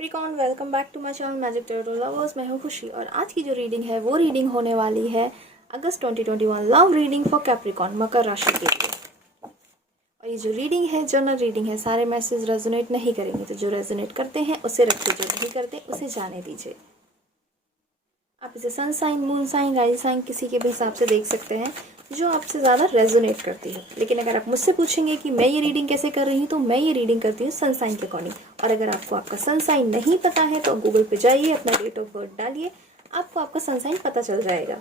Capricorn, welcome back to my channel magic tarot lovers. मैं हूं खुशी और आज की जो रीडिंग है वो रीडिंग होने वाली है अगस्त 2021 लव रीडिंग फॉर कैप्रिकॉन, मकर राशि के लिए। और ये जो रीडिंग है जनरल रीडिंग है, सारे मैसेज रेजोनेट नहीं करेंगे, तो जो रेजोनेट करते हैं उसे रखिए, जो नहीं करते उसे जाने दीजिए। आप इसे sun sign, moon sign, rise sign किसी के भी हिसाब से देख सकते हैं जो आपसे ज़्यादा रेजोनेट करती है। लेकिन अगर आप मुझसे पूछेंगे कि मैं ये रीडिंग कैसे कर रही हूँ, तो मैं ये रीडिंग करती हूँ सन साइन के अकॉर्डिंग। और अगर आपको आपका सन साइन नहीं पता है तो गूगल पे जाइए, अपना डेट ऑफ बर्थ डालिए, आपको आपका सन साइन पता चल जाएगा।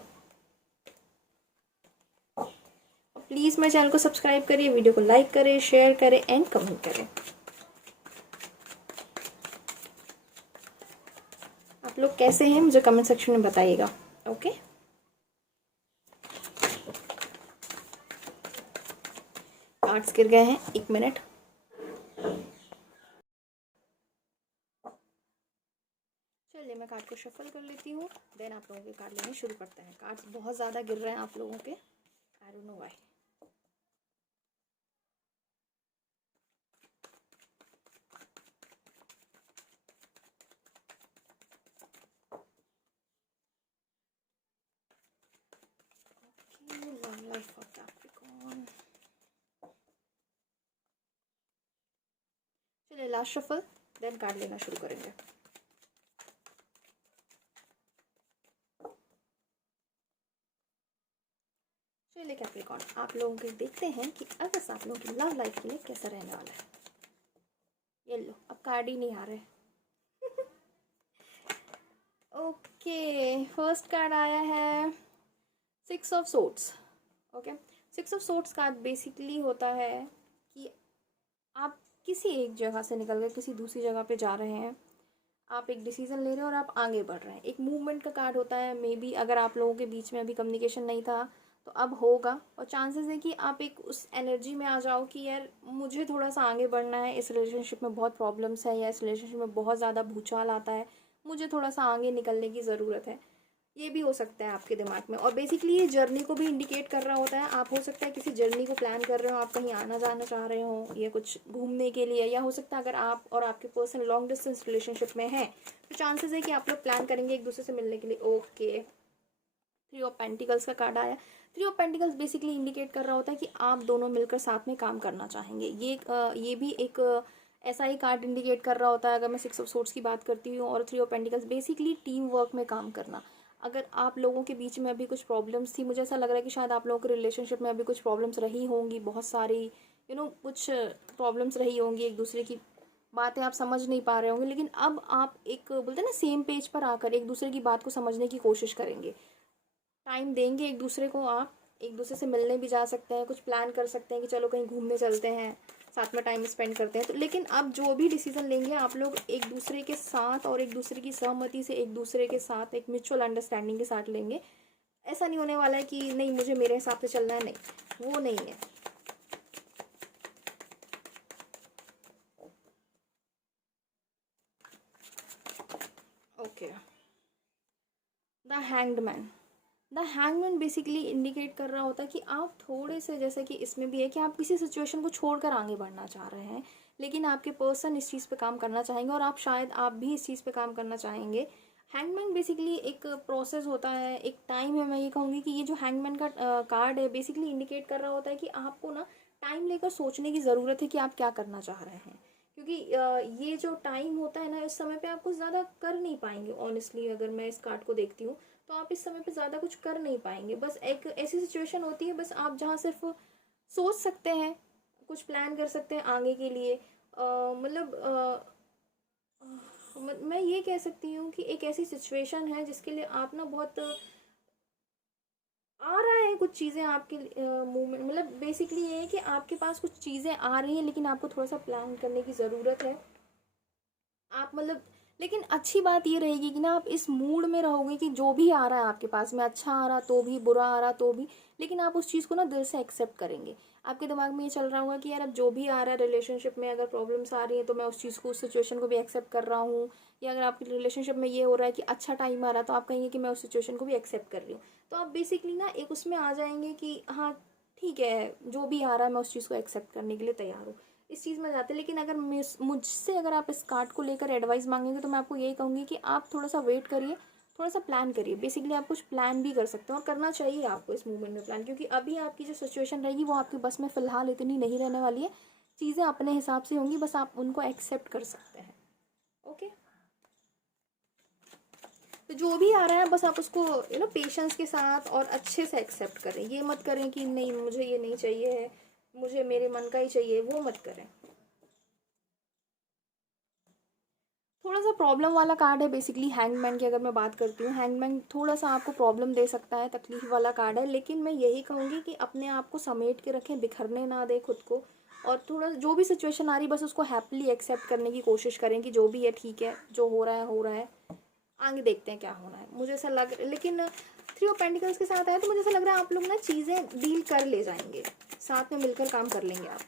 प्लीज़ मेरे चैनल को सब्सक्राइब करिए, वीडियो को लाइक करें, शेयर करें एंड कमेंट करें। आप लोग कैसे हैं मुझे कमेंट सेक्शन में बताइएगा। ओके, कार्ड्स गिर गए हैं, 1 मिनट। चलिए मैं कार्ड को शफल कर लेती हूँ, देन आप लोगों के कार्ड लेने शुरू करते हैं। कार्ड्स बहुत ज़्यादा गिर रहे हैं आप लोगों के, I don't know why. Love life for Capricorn. चलिए लास्ट शफल, देन कार्ड लेना शुरू करेंगे। चलिए कैप्रिकॉर्न, आप लोगों के देखते हैं कि अगस्त आप लोगों की लव लाइफ के लिए कैसा रहने वाला है। ये लो, अब कार्ड ही नहीं आ रहे। ओके, फर्स्ट कार्ड आया है 6 of swords. Okay, 6 of swords card basically होता है कि आप किसी एक जगह से निकल कर किसी दूसरी जगह पे जा रहे हैं, आप एक डिसीजन ले रहे हैं और आप आगे बढ़ रहे हैं। एक मूवमेंट का कार्ड होता है। मे बी अगर आप लोगों के बीच में अभी कम्युनिकेशन नहीं था तो अब होगा, और चांसेस है कि आप एक उस एनर्जी में आ जाओ कि यार मुझे थोड़ा सा आगे बढ़ना है, इस रिलेशनशिप में बहुत प्रॉब्लम्स है या इस रिलेशनशिप में बहुत ज़्यादा भूचाल आता है, मुझे थोड़ा सा आगे निकलने की ज़रूरत है। ये भी हो सकता है आपके दिमाग में। और बेसिकली ये जर्नी को भी इंडिकेट कर रहा होता है। आप हो सकता है किसी जर्नी को प्लान कर रहे हो, आप कहीं आना जाना चाह रहे हो या कुछ घूमने के लिए, या हो सकता है अगर आप और आपके पर्सन लॉन्ग डिस्टेंस रिलेशनशिप में हैं तो चांसेस है कि आप लोग प्लान करेंगे एक दूसरे से मिलने के लिए। ओके, 3 ऑफ पेंटिकल्स का कार्ड आया। 3 ऑफ पेंटिकल्स बेसिकली इंडिकेट कर रहा होता है कि आप दोनों मिलकर साथ में काम करना चाहेंगे। ये भी एक ऐसा ही कार्ड इंडिकेट कर रहा होता है। अगर मैं 6 ऑफ सोर्ड्स की बात करती हूँ और 3 of pentacles, basically team work में काम करना। अगर आप लोगों के बीच में अभी कुछ प्रॉब्लम्स थी, मुझे ऐसा लग रहा है कि शायद आप लोगों के रिलेशनशिप में अभी कुछ प्रॉब्लम्स रही होंगी, बहुत सारी कुछ प्रॉब्लम्स रही होंगी, एक दूसरे की बातें आप समझ नहीं पा रहे होंगे। लेकिन अब आप एक बोलते हैं ना सेम पेज पर आकर एक दूसरे की बात को समझने की कोशिश करेंगे, टाइम देंगे एक दूसरे को। आप एक दूसरे से मिलने भी जा सकते हैं, कुछ प्लान कर सकते हैं कि चलो कहीं घूमने चलते हैं, साथ में टाइम स्पेंड करते हैं। तो लेकिन अब जो भी डिसीजन लेंगे आप लोग एक दूसरे के साथ और एक दूसरे की सहमति से, एक दूसरे के साथ एक म्यूचुअल अंडरस्टैंडिंग के साथ लेंगे। ऐसा नहीं होने वाला है कि नहीं मुझे मेरे हिसाब से चलना है, नहीं, वो नहीं है। Okay, the hanged man. The hangman basically indicate कर रहा होता है कि आप थोड़े से, जैसे कि इसमें भी है कि आप किसी सिचुएशन को छोड़कर आगे बढ़ना चाह रहे हैं, लेकिन आपके पर्सन इस चीज़ पे काम करना चाहेंगे और आप भी इस चीज़ पे काम करना चाहेंगे। हैंगमैन बेसिकली एक प्रोसेस होता है, एक टाइम है। मैं ये कहूँगी कि ये जो हैंगमैन का कार्ड है बेसिकली इंडिकेट कर रहा होता है कि आपको ना टाइम लेकर सोचने की ज़रूरत है कि आप क्या करना चाह रहे हैं। क्योंकि ये जो टाइम होता है ना, इस समय पे आप कुछ ज़्यादा कर नहीं पाएंगे। ऑनेस्टली अगर मैं इस कार्ड को देखती हूँ तो आप इस समय पे ज़्यादा कुछ कर नहीं पाएंगे। बस एक ऐसी सिचुएशन होती है, बस आप जहाँ सिर्फ सोच सकते हैं, कुछ प्लान कर सकते हैं आगे के लिए। मतलब मैं ये कह सकती हूँ कि एक ऐसी सिचुएशन है जिसके लिए आप ना बहुत आ रहा है कुछ चीज़ें आपके मूवमेंट। मतलब बेसिकली ये है कि आपके पास कुछ चीज़ें आ रही हैं, लेकिन आपको थोड़ा सा प्लान करने की ज़रूरत है। आप मतलब, लेकिन अच्छी बात ये रहेगी कि ना आप इस मूड में रहोगे कि जो भी आ रहा है आपके पास में, अच्छा आ रहा तो भी, बुरा आ रहा तो भी, लेकिन आप उस चीज़ को ना दिल से एक्सेप्ट करेंगे। आपके दिमाग में ये चल रहा होगा कि यार अब जो भी आ रहा है रिलेशनशिप में, अगर प्रॉब्लम्स आ रही हैं तो मैं उस चीज़ को, उस सिचुएशन को भी एक्सेप्ट कर रहा हूँ। या अगर आपके रिलेशनशिप में ये हो रहा है कि अच्छा टाइम आ रहा है तो आप कहेंगे कि मैं उस सिचुएशन को भी एक्सेप्ट कर रही हूँ। तो आप बेसिकली ना एक उसमें आ जाएंगे कि हाँ ठीक है, जो भी आ रहा है मैं उस चीज़ को एक्सेप्ट करने के लिए तैयार हूँ। इस चीज़ में जाते हैं। लेकिन अगर मुझसे अगर आप इस कार्ड को लेकर एडवाइस मांगेंगे तो मैं आपको यही कहूँगी कि आप थोड़ा सा वेट करिए, थोड़ा सा प्लान करिए। बेसिकली आप कुछ प्लान भी कर सकते हैं और करना चाहिए आपको इस मूवमेंट में प्लान, क्योंकि अभी आपकी जो सिचुएशन रहेगी वो आपके बस में फ़िलहाल इतनी नहीं रहने वाली है। चीज़ें अपने हिसाब से होंगी, बस आप उनको एक्सेप्ट कर सकते हैं। ओके, तो जो भी आ रहा है बस आप उसको पेशेंस के साथ और अच्छे से एक्सेप्ट करें। ये मत करें कि नहीं मुझे ये नहीं चाहिए है, मुझे मेरे मन का ही चाहिए, वो मत करें। थोड़ा सा प्रॉब्लम वाला कार्ड है बेसिकली हैंगमैन की। अगर मैं बात करती हूँ, हैंगमैन थोड़ा सा आपको प्रॉब्लम दे सकता है, तकलीफ वाला कार्ड है। लेकिन मैं यही कहूँगी कि अपने आप को समेट के रखें, बिखरने ना दें खुद को, और थोड़ा जो भी सिचुएशन आ रही बस उसको हैप्पीली एक्सेप्ट करने की कोशिश करें कि जो भी है ठीक है, जो हो रहा है हो रहा है, आगे देखते हैं क्या होना है। मुझे ऐसा लग, लेकिन थ्री ऑफ पेंटिकल्स के साथ आया तो मुझे ऐसा लग रहा है आप लोग ना चीज़ें डील कर ले जाएंगे, साथ में मिलकर काम कर लेंगे आप।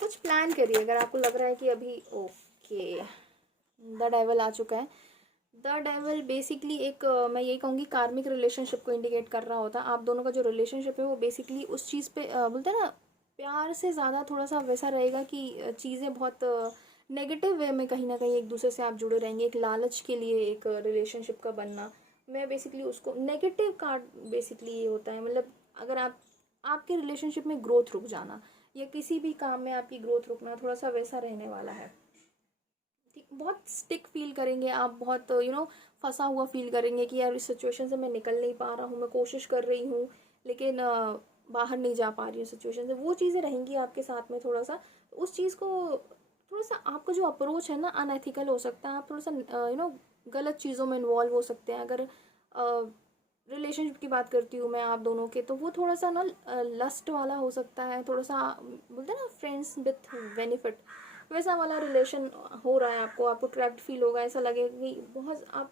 कुछ प्लान करिए अगर आपको लग रहा है कि अभी ओके। द डेविल आ चुका है। द डेविल बेसिकली एक मैं यही कहूँगी कार्मिक रिलेशनशिप को इंडिकेट कर रहा होता है। आप दोनों का जो रिलेशनशिप है वो बेसिकली उस चीज़ पे बोलते हैं ना, प्यार से ज़्यादा थोड़ा सा वैसा रहेगा कि चीज़ें बहुत नेगेटिव वे में कहीं ना कहीं एक दूसरे से आप जुड़े रहेंगे, एक लालच के लिए एक रिलेशनशिप का बनना। मैं बेसिकली उसको नेगेटिव कार्ड बेसिकली ये होता है, मतलब अगर आप आपके रिलेशनशिप में ग्रोथ रुक जाना या किसी भी काम में आपकी ग्रोथ रुकना, थोड़ा सा वैसा रहने वाला है। ठीक, बहुत स्टिक फील करेंगे आप, बहुत फंसा हुआ फील करेंगे कि यार इस सिचुएशन से मैं निकल नहीं पा रहा हूँ, मैं कोशिश कर रही हूँ लेकिन बाहर नहीं जा पा रही हूँ सिचुएशन से। वो चीज़ें रहेंगी आपके साथ में थोड़ा सा। तो उस चीज़ को थोड़ा सा आपका जो अप्रोच है ना अनएथिकल हो सकता है। आप थोड़ा सा गलत चीज़ों में इन्वॉल्व हो सकते हैं। अगर रिलेशनशिप की बात करती हूँ मैं आप दोनों के, तो वो थोड़ा सा ना लस्ट वाला हो सकता है, थोड़ा सा बोलते हैं ना फ्रेंड्स विथ बेनिफिट, वैसा वाला रिलेशन हो रहा है आपको। आपको ट्रैप्ड फील होगा, ऐसा लगेगा कि बहुत आप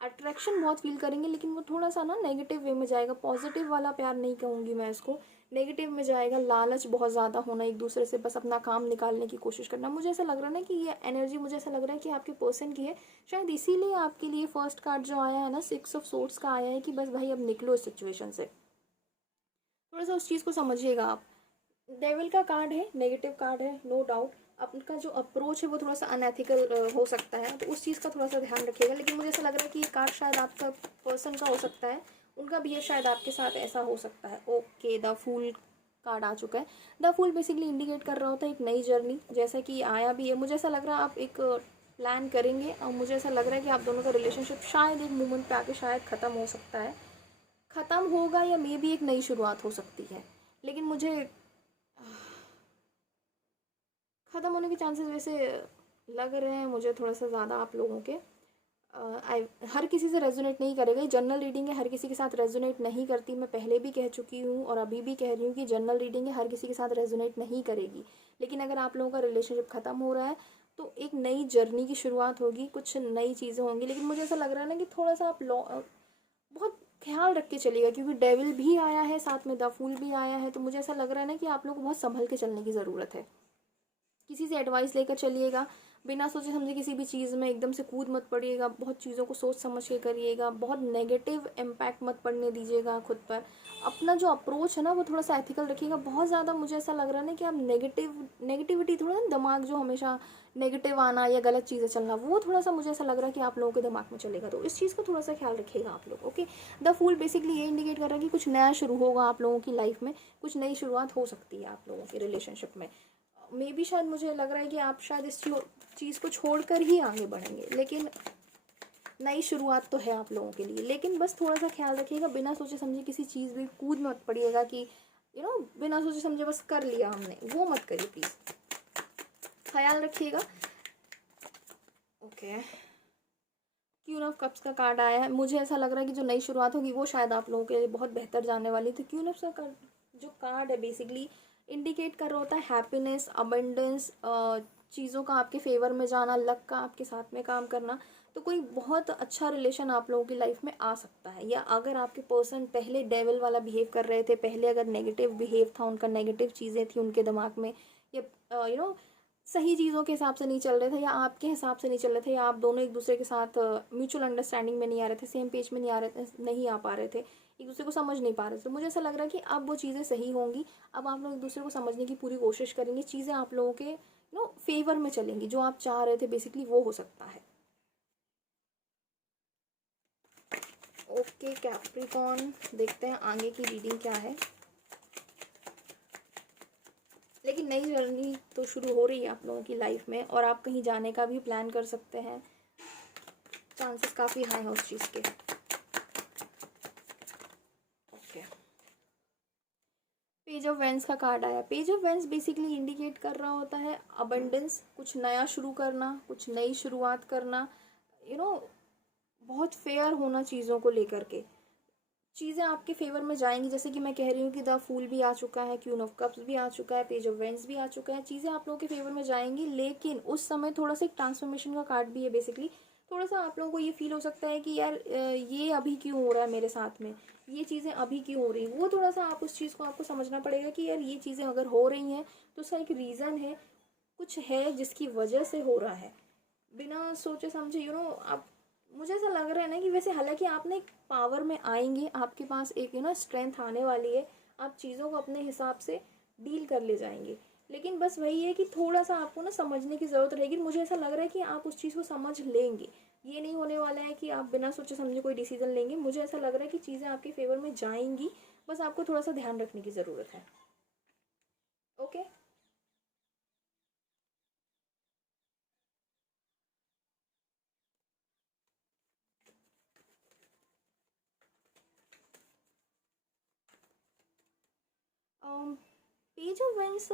अट्रैक्शन बहुत फील करेंगे, लेकिन वो थोड़ा सा ना नेगेटिव वे में जाएगा। पॉजिटिव वाला प्यार नहीं कहूँगी मैं इसको, नेगेटिव में जाएगा। लालच बहुत ज़्यादा होना, एक दूसरे से बस अपना काम निकालने की कोशिश करना। मुझे ऐसा लग रहा है ना कि ये एनर्जी, मुझे ऐसा लग रहा है कि आपके पर्सन की है। शायद इसीलिए आपके लिए फर्स्ट कार्ड जो आया है ना, 6 ऑफ सोर्ड्स का आया है कि बस भाई अब निकलो इस सिचुएशन से। थोड़ा सा उस चीज़ को समझिएगा आप। डेविल का कार्ड है, नेगेटिव कार्ड है, नो डाउट। आपका जो अप्रोच है वो थोड़ा सा अनएथिकल हो सकता है, तो उस चीज़ का थोड़ा सा ध्यान रखिएगा। लेकिन मुझे ऐसा लग रहा है कि ये कार्ड शायद आपका पर्सन का हो सकता है, उनका बिहेव शायद आपके साथ ऐसा हो सकता है। ओके, द फूल कार्ड आ चुका है। द फूल बेसिकली इंडिकेट कर रहा होता है एक नई जर्नी, जैसा कि आया भी है। मुझे ऐसा लग रहा है आप एक प्लान करेंगे, और मुझे ऐसा लग रहा है कि आप दोनों का रिलेशनशिप शायद एक मोमेंट पे आके शायद ख़त्म हो सकता है, ख़त्म होगा, या मे बी एक नई शुरुआत हो सकती है। लेकिन मुझे ख़त्म होने के चांसेस वैसे लग रहे हैं मुझे थोड़ा सा ज़्यादा आप लोगों के। हर किसी से रेजोनेट नहीं करेगा, ये जनरल रीडिंग है, हर किसी के साथ रेजोनेट नहीं करती। मैं पहले भी कह चुकी हूँ और अभी भी कह रही हूँ कि जनरल रीडिंग है, हर किसी के साथ रेजोनेट नहीं करेगी। लेकिन अगर आप लोगों का रिलेशनशिप ख़त्म हो रहा है तो एक नई जर्नी की शुरुआत होगी, कुछ नई चीज़ें होंगी। लेकिन मुझे ऐसा लग रहा है ना कि थोड़ा सा आप बहुत ख्याल रख के चलिएगा, क्योंकि डेविल भी आया है, साथ में द फूल भी आया है। तो मुझे ऐसा लग रहा है ना कि आप लोग को बहुत संभल के चलने की ज़रूरत है। किसी से एडवाइस लेकर चलिएगा, बिना सोचे समझे किसी भी चीज़ में एकदम से कूद मत पड़िएगा। बहुत चीज़ों को सोच समझ के करिएगा, बहुत नेगेटिव इम्पैक्ट मत पड़ने दीजिएगा खुद पर। अपना जो अप्रोच है ना वो थोड़ा सा एथिकल रखिएगा। बहुत ज़्यादा मुझे ऐसा लग रहा है ना कि आप नेगेटिविटी थोड़ा ना, दिमाग जो हमेशा नेगेटिव आना या गलत चीज़ें चलना, वो थोड़ा सा मुझे ऐसा लग रहा है कि आप लोगों के दिमाग में चलेगा। तो इस चीज़ का थोड़ा सा ख्याल रखिएगा आप लोग। ओके, द फूल बेसिकली ये इंडिकेट कर रहा है कि कुछ नया शुरू होगा आप लोगों की लाइफ में, कुछ नई शुरुआत हो सकती है आप लोगों के रिलेशनशिप में। मे बी शायद मुझे लग रहा है कि आप शायद इस चीज़ को छोड़कर ही आगे बढ़ेंगे, लेकिन नई शुरुआत तो है आप लोगों के लिए। लेकिन बस थोड़ा सा ख्याल रखिएगा, बिना सोचे समझे किसी चीज़ में कूद मत पड़िएगा कि बिना सोचे समझे बस कर लिया हमने, वो मत करिए प्लीज़, ख्याल रखिएगा। ओके, क्वीन ऑफ कप्स का कार्ड आया है। मुझे ऐसा लग रहा है कि जो नई शुरुआत होगी वो शायद आप लोगों के लिए बहुत बेहतर जाने वाली थी। क्वीन ऑफ का जो कार्ड है बेसिकली इंडिकेट कर रहा होता है हैप्पीनेस, अबंडेंस, चीज़ों का आपके फेवर में जाना, लक का आपके साथ में काम करना। तो कोई बहुत अच्छा रिलेशन आप लोगों की लाइफ में आ सकता है। या अगर आपके पर्सन पहले डेविल वाला बिहेव कर रहे थे, पहले अगर नेगेटिव बिहेव था उनका, नेगेटिव चीज़ें थी उनके दिमाग में, या सही चीज़ों के हिसाब से नहीं चल रहे थे, या आपके हिसाब से नहीं चल रहे थे, या आप दोनों एक दूसरे के साथ म्यूचुअल अंडरस्टैंडिंग में नहीं आ रहे थे, सेम पेज में नहीं आ पा रहे थे, एक दूसरे को समझ नहीं पा रहे थे। तो मुझे ऐसा लग रहा है कि अब वो चीज़ें सही होंगी, अब आप लोग एक दूसरे को समझने की पूरी कोशिश करेंगे, चीज़ें आप लोगों के फेवर में चलेंगी, जो आप चाह रहे थे बेसिकली वो हो सकता है। ओके कैप्रिकॉर्न, देखते हैं आगे की रीडिंग क्या है। लेकिन नई जर्नी तो शुरू हो रही है आप लोगों की लाइफ में, और आप कहीं जाने का भी प्लान कर सकते हैं, चांसेस काफ़ी हाई हैं उस चीज़ के। ओके, पेज ऑफ वेंस का कार्ड आया। Page of wands basically indicate कर रहा होता है अबंडेंस, कुछ नया शुरू करना, कुछ नई शुरुआत करना, बहुत फेयर होना चीज़ों को लेकर के। चीज़ें आपके फेवर में जाएंगी, जैसे कि मैं कह रही हूँ कि द फूल भी आ चुका है, क्वीन ऑफ कप्स भी आ चुका है, पेज ऑफ वेंस भी आ चुका है, चीज़ें आप लोगों के फेवर में जाएंगी। लेकिन उस समय थोड़ा सा एक ट्रांसफॉर्मेशन का कार्ड भी है बेसिकली। थोड़ा सा आप लोगों को ये फील हो सकता है कि यार ये अभी क्यों हो रहा है मेरे साथ में, ये चीज़ें अभी क्यों हो रही, वो थोड़ा सा आप उस चीज़ को आपको समझना पड़ेगा कि यार ये चीज़ें अगर हो रही हैं तो उसका एक रीज़न है, कुछ है जिसकी वजह से हो रहा है। बिना सोचे समझे आप, मुझे ऐसा लग रहा है ना कि वैसे हालांकि आप ना एक पावर में आएंगे, आपके पास एक स्ट्रेंथ आने वाली है, आप चीज़ों को अपने हिसाब से डील कर ले जाएंगे। लेकिन बस वही है कि थोड़ा सा आपको ना समझने की ज़रूरत रहेगी। मुझे ऐसा लग रहा है कि आप उस चीज़ को समझ लेंगे, ये नहीं होने वाला है कि आप बिना सोचे समझे कोई डिसीजन लेंगे। मुझे ऐसा लग रहा है कि चीज़ें आपके फेवर में जाएंगी, बस आपको थोड़ा सा ध्यान रखने की ज़रूरत है। ओके, पेज ऑफ वेंस,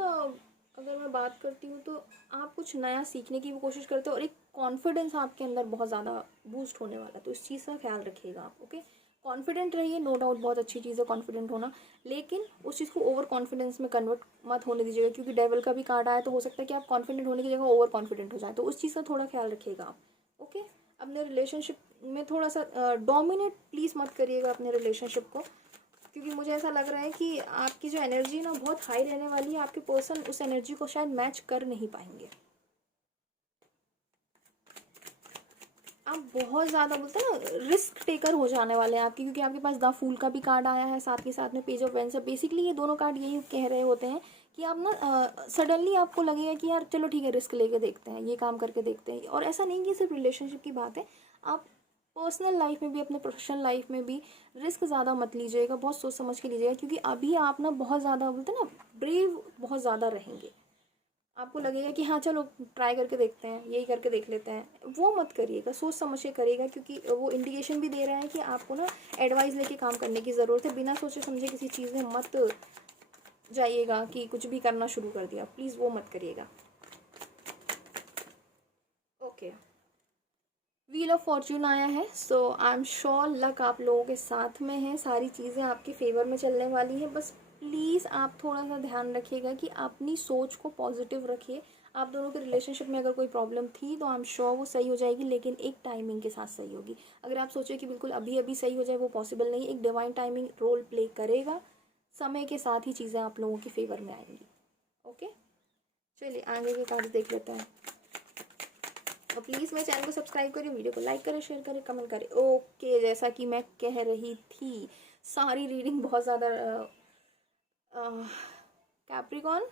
अगर मैं बात करती हूँ तो आप कुछ नया सीखने की भी कोशिश करते हो, और एक कॉन्फिडेंस आपके अंदर बहुत ज़्यादा बूस्ट होने वाला है, तो इस चीज़ का ख्याल रखिएगा आप। ओके, कॉन्फिडेंट रहिए, नो डाउट बहुत अच्छी चीज़ है कॉन्फिडेंट होना, लेकिन उस चीज़ को ओवर कॉन्फिडेंस में कन्वर्ट मत होने दीजिएगा, क्योंकि डेवल का भी कार्ड आया तो हो सकता है कि आप कॉन्फिडेंट होने की जगह ओवर कॉन्फिडेंट हो जाए, तो उस चीज़ का थोड़ा ख्याल रखिएगा आप। ओके, अपने रिलेशनशिप में थोड़ा सा डोमिनेट प्लीज़ मत करिएगा अपने रिलेशनशिप को, क्योंकि मुझे ऐसा लग रहा है कि आपकी जो एनर्जी ना बहुत हाई रहने वाली है, आपके पर्सन उस एनर्जी को शायद मैच कर नहीं पाएंगे। आप बहुत ज़्यादा बोलते हैं ना रिस्क टेकर हो जाने वाले हैं आपके, क्योंकि आपके पास द फूल का भी कार्ड आया है, साथ के साथ में पेज ऑफ वेंस है। बेसिकली ये दोनों कार्ड यही कह रहे होते हैं कि आप ना सडनली आपको लगेगा कि यार चलो ठीक है, रिस्क लेके देखते हैं, ये काम करके देखते हैं। और ऐसा नहीं कि सिर्फ रिलेशनशिप की बात है, आप पर्सनल लाइफ में भी, अपने प्रोफेशनल लाइफ में भी रिस्क ज़्यादा मत लीजिएगा, बहुत सोच समझ के लीजिएगा, क्योंकि अभी आप ना बहुत ज़्यादा बोलते हैं ना ब्रेव बहुत ज़्यादा रहेंगे। आपको लगेगा कि हाँ चलो ट्राई करके देखते हैं, यही करके देख लेते हैं, वो मत करिएगा, सोच समझ के करिएगा, क्योंकि वो इंडिकेशन भी दे रहा है कि आपको ना एडवाइस लेके काम करने की ज़रूरत है। बिना सोचे समझे किसी चीज़ में मत जाइएगा कि कुछ भी करना शुरू कर दिया, प्लीज़ वो मत करिएगा। ओके, व्हील ऑफ फॉर्च्यून आया है, सो आई एम श्योर लक आप लोगों के साथ में है, सारी चीज़ें आपके फेवर में चलने वाली हैं। बस प्लीज़ आप थोड़ा सा ध्यान रखिएगा कि अपनी सोच को पॉजिटिव रखिए। आप दोनों के रिलेशनशिप में अगर कोई प्रॉब्लम थी तो आई एम श्योर वो सही हो जाएगी, लेकिन एक टाइमिंग के साथ सही होगी। अगर आप सोचे कि बिल्कुल अभी अभी सही हो जाए, वो पॉसिबल नहीं, एक डिवाइन टाइमिंग रोल प्ले करेगा, समय के साथ ही चीज़ें आप लोगों के फेवर में आएंगी। ओके, चलिए आगे के कार्ड देख लेते हैं। तो प्लीज़ मेरे चैनल को सब्सक्राइब करें, वीडियो को लाइक करें, शेयर करें, कमेंट करें। ओके, जैसा कि मैं कह रही थी, सारी रीडिंग बहुत ज़्यादा कैप्रिकॉन,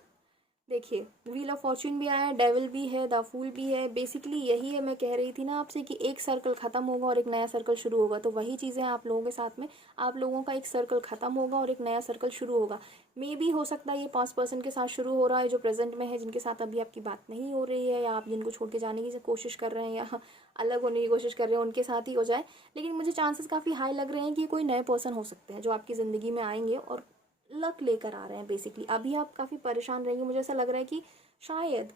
देखिए व्हील ऑफ फॉर्च्यून भी आया है, डेविल भी है, द फूल भी है। बेसिकली यही है, मैं कह रही थी ना आपसे कि एक सर्कल ख़त्म होगा और एक नया सर्कल शुरू होगा, तो वही चीज़ें आप लोगों के साथ में, आप लोगों का एक सर्कल ख़त्म होगा और एक नया सर्कल शुरू होगा। मे भी हो सकता है ये 5% के साथ शुरू हो रहा है जो प्रेजेंट में है, जिनके साथ अभी आपकी बात नहीं हो रही है, या आप जिनको छोड़ के जाने की कोशिश कर रहे हैं या अलग होने की कोशिश कर रहे हैं, उनके साथ ही हो जाए। लेकिन मुझे चांसेस काफ़ी हाई लग रहे हैं कि कोई नए पर्सन हो सकते हैं जो आपकी ज़िंदगी में आएंगे और लक लेकर आ रहे हैं। बेसिकली अभी आप काफ़ी परेशान रहेंगे, मुझे ऐसा लग रहा है कि शायद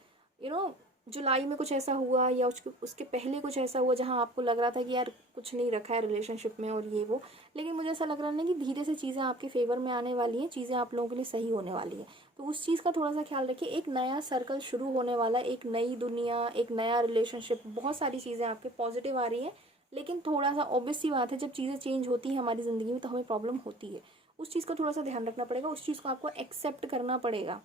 जुलाई में कुछ ऐसा हुआ, या उसके पहले कुछ ऐसा हुआ जहां आपको लग रहा था कि यार कुछ नहीं रखा है रिलेशनशिप में और ये वो। लेकिन मुझे ऐसा लग रहा है ना कि धीरे से चीज़ें आपके फेवर में आने वाली हैं, चीज़ें आप लोगों के लिए सही होने वाली है, तो उस चीज़ का थोड़ा सा ख्याल रखिए। एक नया सर्कल शुरू होने वाला है, एक नई दुनिया, एक नया रिलेशनशिप, बहुत सारी चीज़ें आपके पॉजिटिव आ रही हैं। लेकिन थोड़ा सा ऑब्वियस सी बात है, जब चीज़ें चेंज होती हैं हमारी ज़िंदगी में तो हमें प्रॉब्लम होती है, उस चीज़ का थोड़ा सा ध्यान रखना पड़ेगा, उस चीज़ को आपको एक्सेप्ट करना पड़ेगा,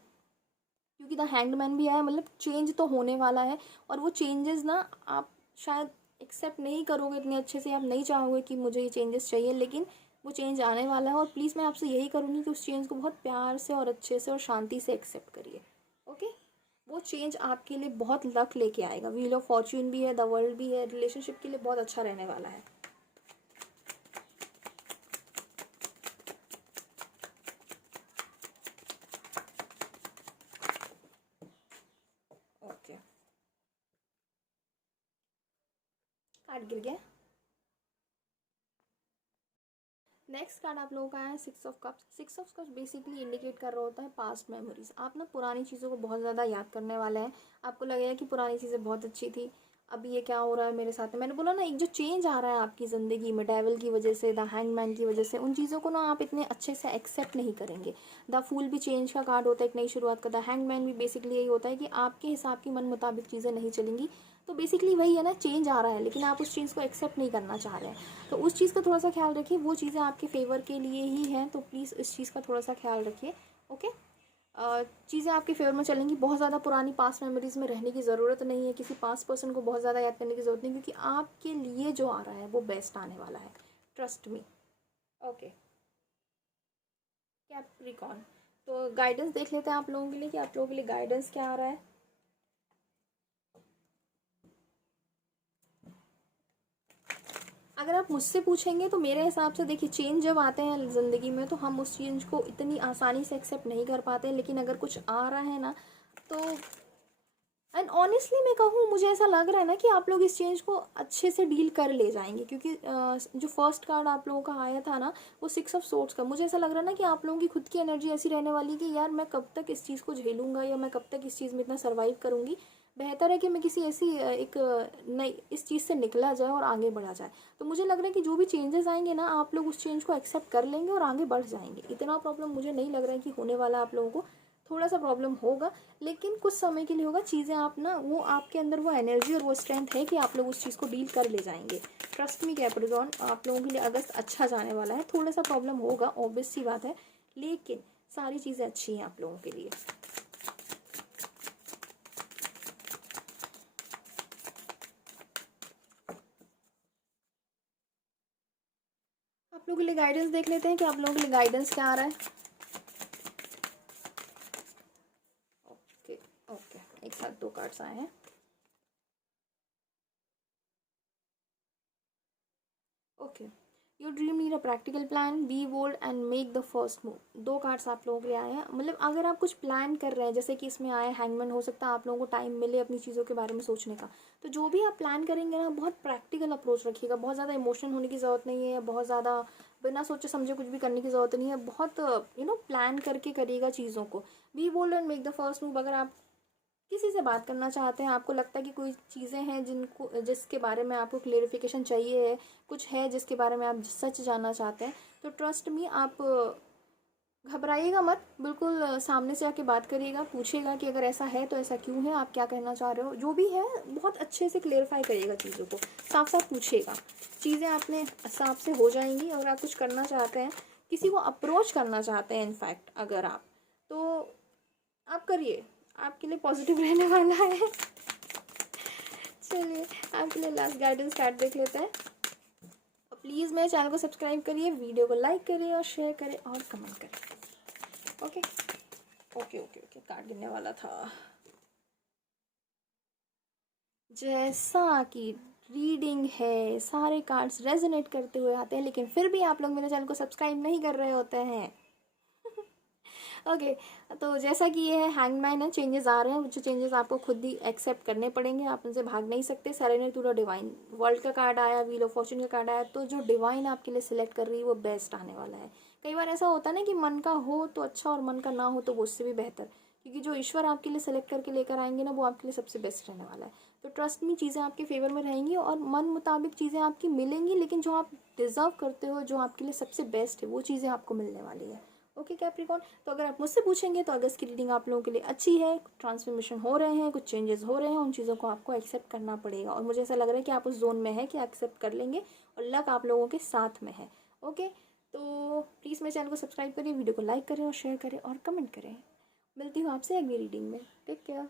क्योंकि द हैंग्ड मैन भी आया, मतलब चेंज तो होने वाला है। और वो चेंजेस ना आप शायद एक्सेप्ट नहीं करोगे इतने अच्छे से, आप नहीं चाहोगे कि मुझे ये चेंजेस चाहिए, लेकिन वो चेंज आने वाला है और प्लीज़ मैं आपसे यही करूँगी कि उस चेंज को बहुत प्यार से और अच्छे से और शांति से एक्सेप्ट करिए। ओके, वो चेंज आपके लिए बहुत लक लेके आएगा। व्हील ऑफ फॉर्च्यून भी है, द वर्ल्ड भी है, रिलेशनशिप के लिए बहुत अच्छा रहने वाला है। ओके, कार्ड गिर गया। नेक्स्ट कार्ड आप लोगों का है 6 of cups. 6 of cups basically indicate कर रहा होता है पास्ट मेमोरीज। आप ना पुरानी चीज़ों को बहुत ज़्यादा याद करने वाले हैं। आपको लगेगा कि पुरानी चीज़ें बहुत अच्छी थी, अभी ये क्या हो रहा है मेरे साथ में। मैंने बोला ना, एक जो चेंज आ रहा है आपकी ज़िंदगी में डेविल की वजह से, द हैंगमैन की वजह से, उन चीज़ों को ना आप इतने अच्छे से एक्सेप्ट नहीं करेंगे। द फूल भी चेंज का कार्ड होता है, एक नई शुरुआत का। द हैंगमैन भी बेसिकली यही होता है कि आपके हिसाब की मन मुताबिक चीज़ें नहीं चलेंगी। तो बेसिकली वही है ना, चेंज आ रहा है लेकिन आप उस चीज़ को एक्सेप्ट नहीं करना चाह रहे हैं। तो उस चीज़ का थोड़ा सा ख्याल रखिए, वो चीज़ें आपके फेवर के लिए ही हैं, तो प्लीज़ इस चीज़ का थोड़ा सा ख्याल रखिए। ओके, चीज़ें आपके फेवर में चलेंगी। बहुत ज़्यादा पुरानी पास्ट मेमोरीज़ में रहने की ज़रूरत नहीं है, किसी पास्ट पर्सन को बहुत ज़्यादा याद करने की ज़रूरत नहीं, क्योंकि आपके लिए जो आ रहा है वो बेस्ट आने वाला है, ट्रस्ट मी। ओके, कैप्रिकॉर्न, तो गाइडेंस देख लेते हैं आप लोगों के लिए कि आप लोगों के लिए गाइडेंस क्या आ रहा है। अगर आप मुझसे पूछेंगे तो मेरे हिसाब से देखिए, चेंज जब आते हैं ज़िंदगी में तो हम उस चेंज को इतनी आसानी से एक्सेप्ट नहीं कर पाते हैं, लेकिन अगर कुछ आ रहा है ना तो, एंड ऑनेस्टली मैं कहूँ, मुझे ऐसा लग रहा है ना कि आप लोग इस चेंज को अच्छे से डील कर ले जाएंगे, क्योंकि जो फर्स्ट कार्ड आप लोगों का आया था ना, वो 6 ऑफ सोर्ड्स का, मुझे ऐसा लग रहा है ना कि आप लोगों की खुद की एनर्जी ऐसी रहने वाली है कि यार मैं कब तक इस चीज़ को झेलूंगा, या मैं कब तक इस चीज़ में इतना सर्वाइव करूँगी। बेहतर है कि मैं किसी ऐसी एक नई इस चीज़ से निकला जाए और आगे बढ़ा जाए। तो मुझे लग रहा है कि जो भी चेंजेस आएंगे ना, आप लोग उस चेंज को एक्सेप्ट कर लेंगे और आगे बढ़ जाएंगे। इतना प्रॉब्लम मुझे नहीं लग रहा है कि होने वाला आप लोगों को। थोड़ा सा प्रॉब्लम होगा लेकिन कुछ समय के लिए होगा। चीज़ें आप ना, वो आपके अंदर वो एनर्जी और वो स्ट्रेंथ है कि आप लोग उस चीज़ को डील कर ले जाएंगे। ट्रस्ट मी कैप्रिकॉर्न, आप लोगों के लिए अगस्त अच्छा जाने वाला है। थोड़ा सा प्रॉब्लम होगा, ऑब्वियस सी बात है, लेकिन सारी चीज़ें अच्छी हैं आप लोगों के लिए। आप लोगों के लिए गाइडेंस देख लेते हैं कि आप लोगों के लिए गाइडेंस क्या आ रहा है। ओके ओके, एक साथ 2 कार्ड्स आए हैं। Okay, your dream need a practical plan, be bold and make the first move. 2 cards आप लोगों के लिए आए हैं। मतलब अगर आप कुछ प्लान कर रहे हैं, जैसे कि इसमें आया हैंगमैन, हो सकता है आप लोगों को टाइम मिले अपनी चीज़ों के बारे में सोचने का। तो जो भी आप प्लान करेंगे ना, बहुत प्रैक्टिकल अप्रोच रखिएगा। बहुत ज़्यादा इमोशन होने की ज़रूरत नहीं है, बहुत ज़्यादा बिना सोचे समझे कुछ भी करने की ज़रूरत नहीं है। बहुत प्लान करके करिएगा चीज़ों को। Be bold and make the first move. अगर आप किसी से बात करना चाहते हैं, आपको लगता है कि कोई चीज़ें हैं जिसके बारे में आपको क्लेरिफिकेशन चाहिए है, कुछ है जिसके बारे में आप सच जानना चाहते हैं, तो ट्रस्ट मी, आप घबराइएगा मत। बिल्कुल सामने से आके बात करिएगा, पूछिएगा कि अगर ऐसा है तो ऐसा क्यों है, आप क्या कहना चाह रहे हो, जो भी है बहुत अच्छे से क्लेरिफाई करिएगा चीज़ों को, साफ साफ पूछिएगा। चीज़ें अपने हिसाब से हो जाएंगी। अगर आप कुछ करना चाहते हैं, किसी को अप्रोच करना चाहते हैं इनफैक्ट अगर आप, तो आप करिए, आपके लिए पॉजिटिव रहने वाला है। चलिए, आपके लिए लास्ट गाइडेंस कार्ड देख लेते हैं। और प्लीज़ मेरे चैनल को सब्सक्राइब करिए, वीडियो को लाइक करिए और शेयर करें और कमेंट करें। Okay okay okay okay, card गिरने वाला था। जैसा कि रीडिंग है, सारे कार्ड्स रेजोनेट करते हुए आते हैं, लेकिन फिर भी आप लोग मेरे चैनल को सब्सक्राइब नहीं कर रहे होते हैं। ओके, तो जैसा कि ये है हैंगमैन है, चेंजेस आ रहे हैं, जो चेंजेस आपको खुद ही एक्सेप्ट करने पड़ेंगे, आप उनसे भाग नहीं सकते। Surrender to the divine, world का कार्ड आया, व्हील ऑफ फॉर्च्यून का कार्ड आया, तो जो डिवाइन आपके लिए सिलेक्ट कर रही है वो बेस्ट आने वाला है। कई बार ऐसा होता है ना कि मन का हो तो अच्छा और मन का ना हो तो वो उससे भी बेहतर, क्योंकि जो ईश्वर आपके लिए सेलेक्ट करके लेकर आएंगे ना, वो आपके लिए सबसे बेस्ट रहने वाला है। तो ट्रस्ट में चीज़ें आपके फेवर में रहेंगी और मन मुताबिक चीज़ें आपकी मिलेंगी, लेकिन जो आप डिज़र्व करते हो, जो आपके लिए सबसे बेस्ट है, वो चीज़ें आपको मिलने वाली है। ओके कैप्रिकॉर्न, तो अगर आप मुझसे पूछेंगे तो अगस्त की रीडिंग आप लोगों के लिए अच्छी है। ट्रांसफॉर्मेशन हो रहे हैं, कुछ चेंजेस हो रहे हैं, उन चीज़ों को आपको एक्सेप्ट करना पड़ेगा, और मुझे ऐसा लग रहा है कि आप उस जोन में है कि एक्सेप्ट कर लेंगे और लक आप लोगों के साथ में है। ओके, तो प्लीज़ मेरे चैनल को सब्सक्राइब करिए, वीडियो को लाइक करें और शेयर करें और कमेंट करें। मिलती हूँ आपसे अगली रीडिंग में। Take care.